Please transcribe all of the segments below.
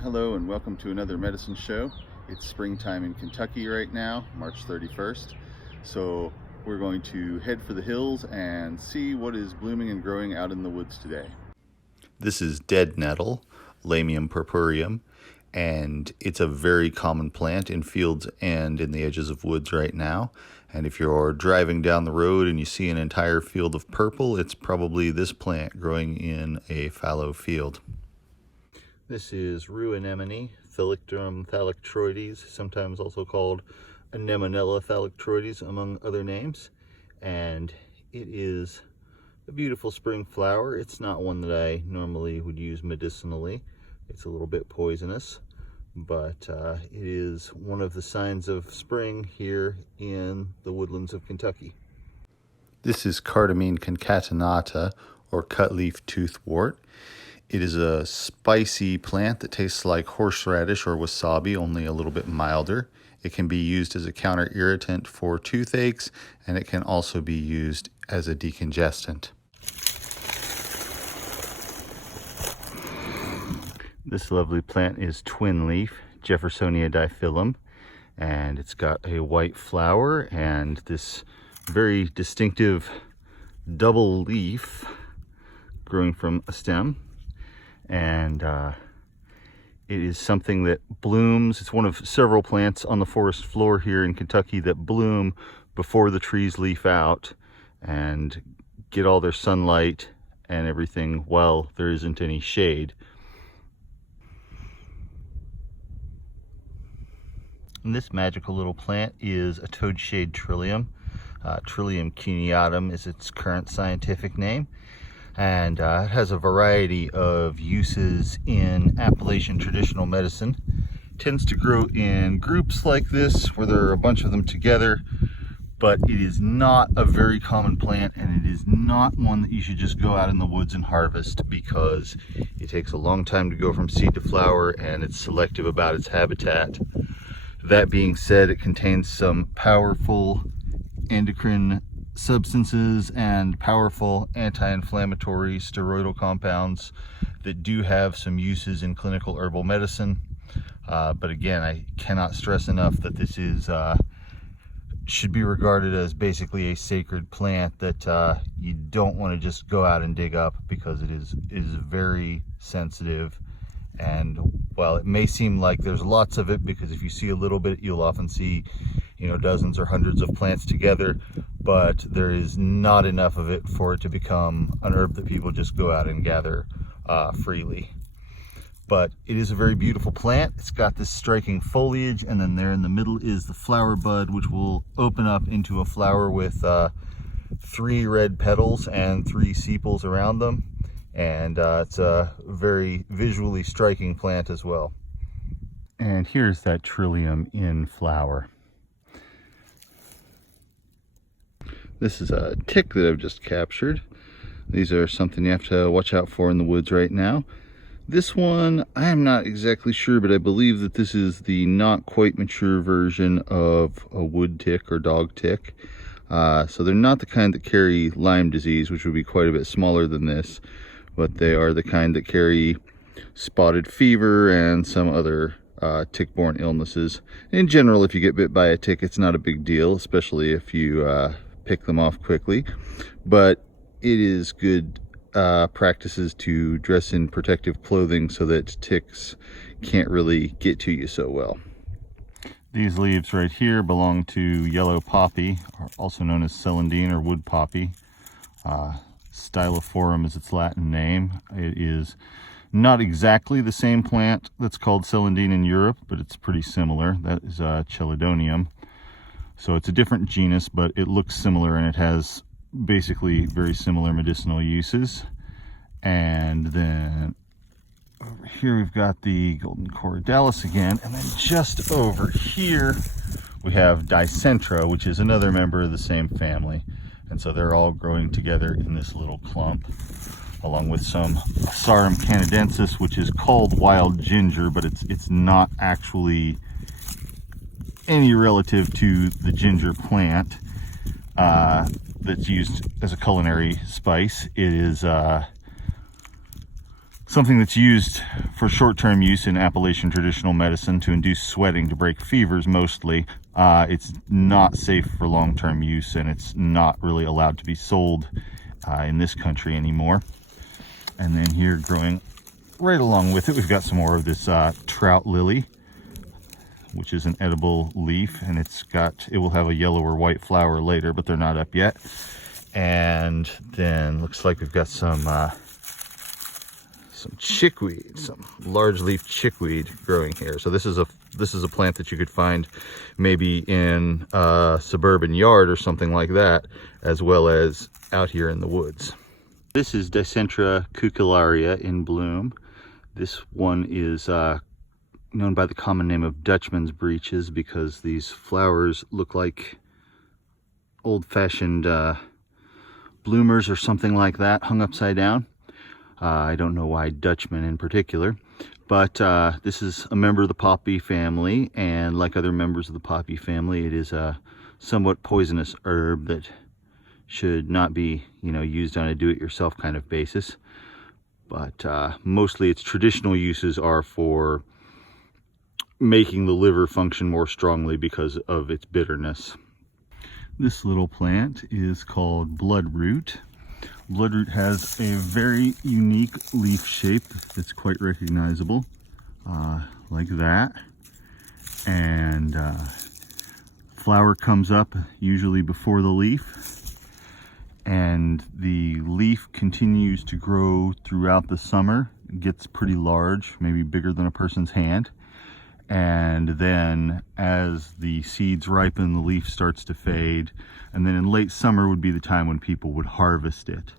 Hello and welcome to another medicine show. It's springtime in Kentucky right now, March 31st. So we're going to head for the hills and see what is blooming and growing out in the woods today. This is dead nettle, Lamium purpureum, and it's a very common plant in fields and in the edges of woods right now. And if you're driving down the road and you see an entire field of purple, it's probably this plant growing in a fallow field. This is rue anemone, Thalictrum thalictroides, sometimes also called Anemonella thalictroides, among other names. And it is a beautiful spring flower. It's not one that I normally would use medicinally. It's a little bit poisonous, but it is one of the signs of spring here in the woodlands of Kentucky. This is Cardamine concatenata, or cutleaf toothwort. It is a spicy plant that tastes like horseradish or wasabi, only a little bit milder. It can be used as a counter irritant for toothaches, and it can also be used as a decongestant. This lovely plant is twin leaf, Jeffersonia diphyllum, and it's got a white flower and this very distinctive double leaf growing from a stem. And it is something that blooms. It's one of several plants on the forest floor here in Kentucky that bloom before the trees leaf out and get all their sunlight and everything while there isn't any shade. And this magical little plant is a toadshade trillium. Trillium cuneatum is its current scientific name. And it has a variety of uses in Appalachian traditional medicine. It tends to grow in groups like this where there are a bunch of them together, but it is not a very common plant, and it is not one that you should just go out in the woods and harvest, because it takes a long time to go from seed to flower and it's selective about its habitat. That being said, it contains some powerful endocrine substances and powerful anti-inflammatory steroidal compounds that do have some uses in clinical herbal medicine. But again, I cannot stress enough that this is should be regarded as basically a sacred plant that you don't want to just go out and dig up, because it is very sensitive. And while it may seem like there's lots of it, because if you see a little bit, you'll often see, dozens or hundreds of plants together, but there is not enough of it for it to become an herb that people just go out and gather freely. But it is a very beautiful plant. It's got this striking foliage, and then there in the middle is the flower bud, which will open up into a flower with 3 red petals and 3 sepals around them. And it's a very visually striking plant as well. And here's that trillium in flower. This is a tick that I've just captured. These are something you have to watch out for in the woods right now. This one, I am not exactly sure, but I believe that this is the not quite mature version of a wood tick or dog tick. So they're not the kind that carry Lyme disease, which would be quite a bit smaller than this, but they are the kind that carry spotted fever and some other tick-borne illnesses. In general, if you get bit by a tick, it's not a big deal, especially if you pick them off quickly. But it is good practices to dress in protective clothing so that ticks can't really get to you so well. These leaves right here belong to yellow poppy, also known as celandine or wood poppy. Stylophorum is its Latin name. It is not exactly the same plant that's called celandine in Europe, but it's pretty similar. That is Chelidonium. So it's a different genus, but it looks similar, and it has basically very similar medicinal uses. And then over here we've got the golden corydalis again, and then just over here we have Dicentra, which is another member of the same family. And so they're all growing together in this little clump, along with some Sarum canadensis, which is called wild ginger, but it's not actually any relative to the ginger plant that's used as a culinary spice. It is something that's used for short-term use in Appalachian traditional medicine to induce sweating to break fevers mostly. It's not safe for long-term use, and it's not really allowed to be sold in this country anymore. And then here, growing right along with it, we've got some more of this trout lily, which is an edible leaf, and it will have a yellow or white flower later, but they're not up yet. And then looks like we've got some chickweed, some large leaf chickweed growing here. So this is a plant that you could find maybe in a suburban yard or something like that, as well as out here in the woods. This is Dicentra cucullaria in bloom. This one is known by the common name of Dutchman's breeches because these flowers look like old-fashioned bloomers or something like that hung upside down. I don't know why Dutchman in particular, but this is a member of the poppy family, and like other members of the poppy family, it is a somewhat poisonous herb that should not be, used on a do-it-yourself kind of basis. But mostly its traditional uses are for making the liver function more strongly because of its bitterness. This little plant is called bloodroot. Bloodroot has a very unique leaf shape that's quite recognizable, like that. And flower comes up usually before the leaf. And the leaf continues to grow throughout the summer. It gets pretty large, maybe bigger than a person's hand. And then as the seeds ripen, the leaf starts to fade. And then in late summer would be the time when people would harvest it.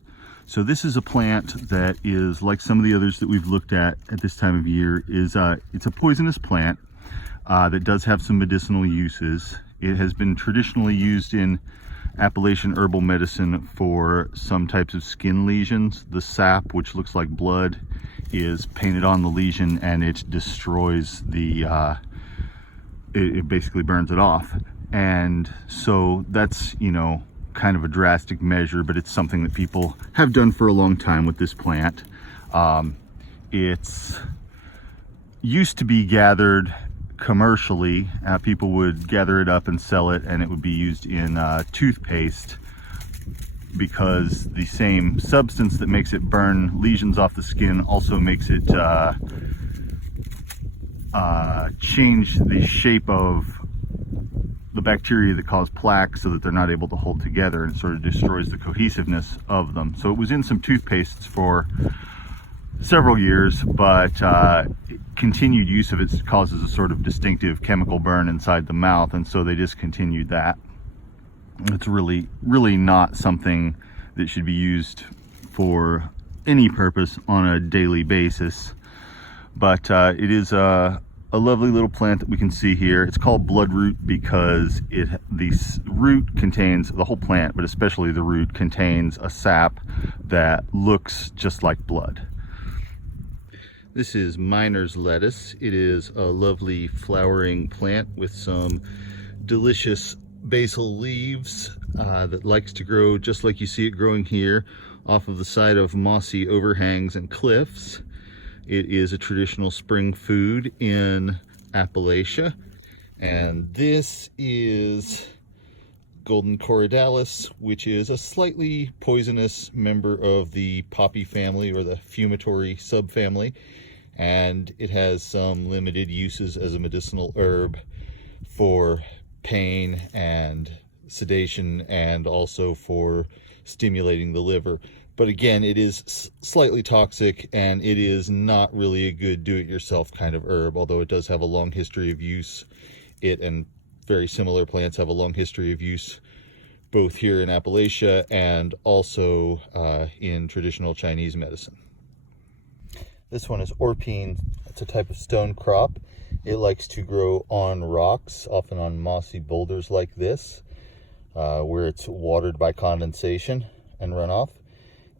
So this is a plant that is, like some of the others that we've looked at this time of year, it's a poisonous plant that does have some medicinal uses. It has been traditionally used in Appalachian herbal medicine for some types of skin lesions. The sap, which looks like blood, is painted on the lesion and it destroys it basically burns it off. And so that's, kind of a drastic measure, but it's something that people have done for a long time with this plant. It's used to be gathered commercially. People would gather it up and sell it, and it would be used in toothpaste because the same substance that makes it burn lesions off the skin also makes it change the shape of the bacteria that cause plaques so that they're not able to hold together, and sort of destroys the cohesiveness of them. So it was in some toothpastes for several years, but continued use of it causes a sort of distinctive chemical burn inside the mouth, and so they discontinued that. It's really not something that should be used for any purpose on a daily basis, but it is a lovely little plant that we can see here. It's called bloodroot because the root contains, the whole plant, but especially the root, contains a sap that looks just like blood. This is miner's lettuce. It is a lovely flowering plant with some delicious basal leaves that likes to grow just like you see it growing here off of the side of mossy overhangs and cliffs. It is a traditional spring food in Appalachia. And this is Golden Corydalis, which is a slightly poisonous member of the poppy family, or the fumitory subfamily. And it has some limited uses as a medicinal herb for pain and sedation, and also for stimulating the liver. But again, it is slightly toxic, and it is not really a good do-it-yourself kind of herb, although it does have a long history of use. It and very similar plants have a long history of use both here in Appalachia and also in traditional Chinese medicine. This one is orpine. It's a type of stone crop. It likes to grow on rocks, often on mossy boulders like this, where it's watered by condensation and runoff.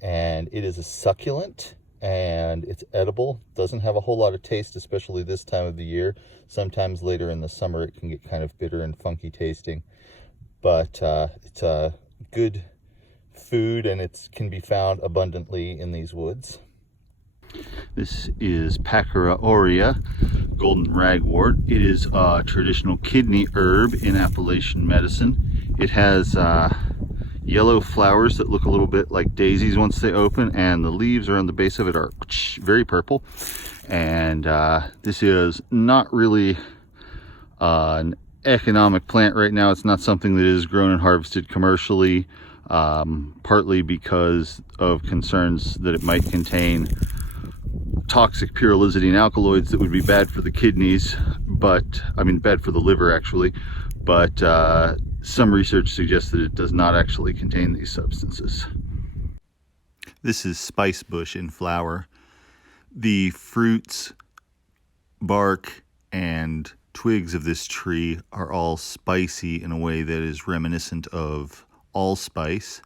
And it is a succulent, and it's edible. Doesn't have a whole lot of taste, especially this time of the year. Sometimes later in the summer it can get kind of bitter and funky tasting, but it's a good food, and it can be found abundantly in these woods. This is Pachyra aurea, golden ragwort. It is a traditional kidney herb in Appalachian medicine. It has yellow flowers that look a little bit like daisies once they open, and the leaves around the base of it are very purple. And this is not really an economic plant right now. It's not something that is grown and harvested commercially, partly because of concerns that it might contain toxic pyrrolizidine alkaloids that would be bad for the kidneys, bad for the liver actually, but some research suggests that it does not actually contain these substances. This is spice bush in flower. The fruits, bark, and twigs of this tree are all spicy in a way that is reminiscent of allspice,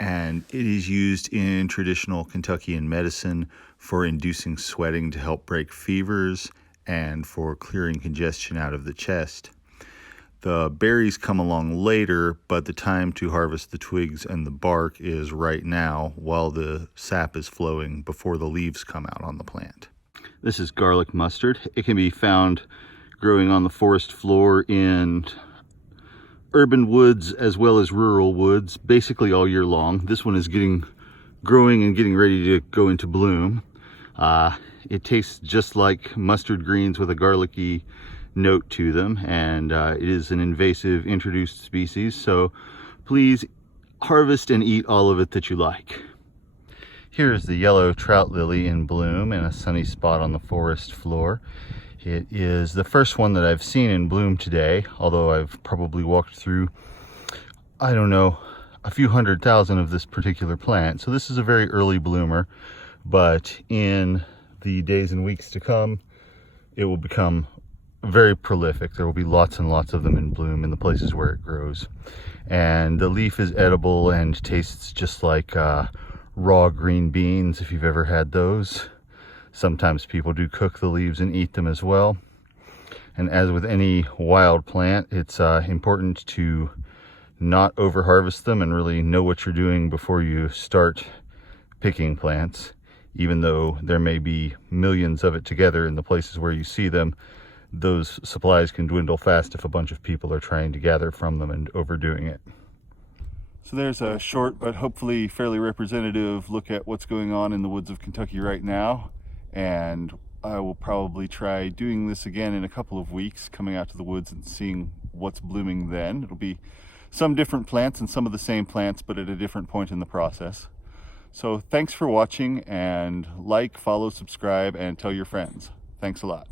and it is used in traditional Kentuckian medicine for inducing sweating to help break fevers and for clearing congestion out of the chest. The berries come along later, but the time to harvest the twigs and the bark is right now while the sap is flowing before the leaves come out on the plant. This is garlic mustard. It can be found growing on the forest floor in urban woods as well as rural woods, basically all year long. This one is growing and getting ready to go into bloom. It tastes just like mustard greens with a garlicky note to them, and it is an invasive introduced species, so please harvest and eat all of it that you like. Here is the yellow trout lily in bloom in a sunny spot on the forest floor. It is the first one that I've seen in bloom today, although I've probably walked through, I don't know, a few 100,000 of this particular plant. So this is a very early bloomer, but in the days and weeks to come, it will become very prolific. There will be lots and lots of them in bloom in the places where it grows. And the leaf is edible and tastes just like raw green beans, if you've ever had those. Sometimes people do cook the leaves and eat them as well. And as with any wild plant, it's important to not over harvest them and really know what you're doing before you start picking plants. Even though there may be millions of it together in the places where you see them, those supplies can dwindle fast if a bunch of people are trying to gather from them and overdoing it. So there's a short but hopefully fairly representative look at what's going on in the woods of Kentucky right now. And I will probably try doing this again in a couple of weeks, coming out to the woods and seeing what's blooming then. It'll be some different plants and some of the same plants, but at a different point in the process. So thanks for watching, and like, follow, subscribe, and tell your friends. Thanks a lot.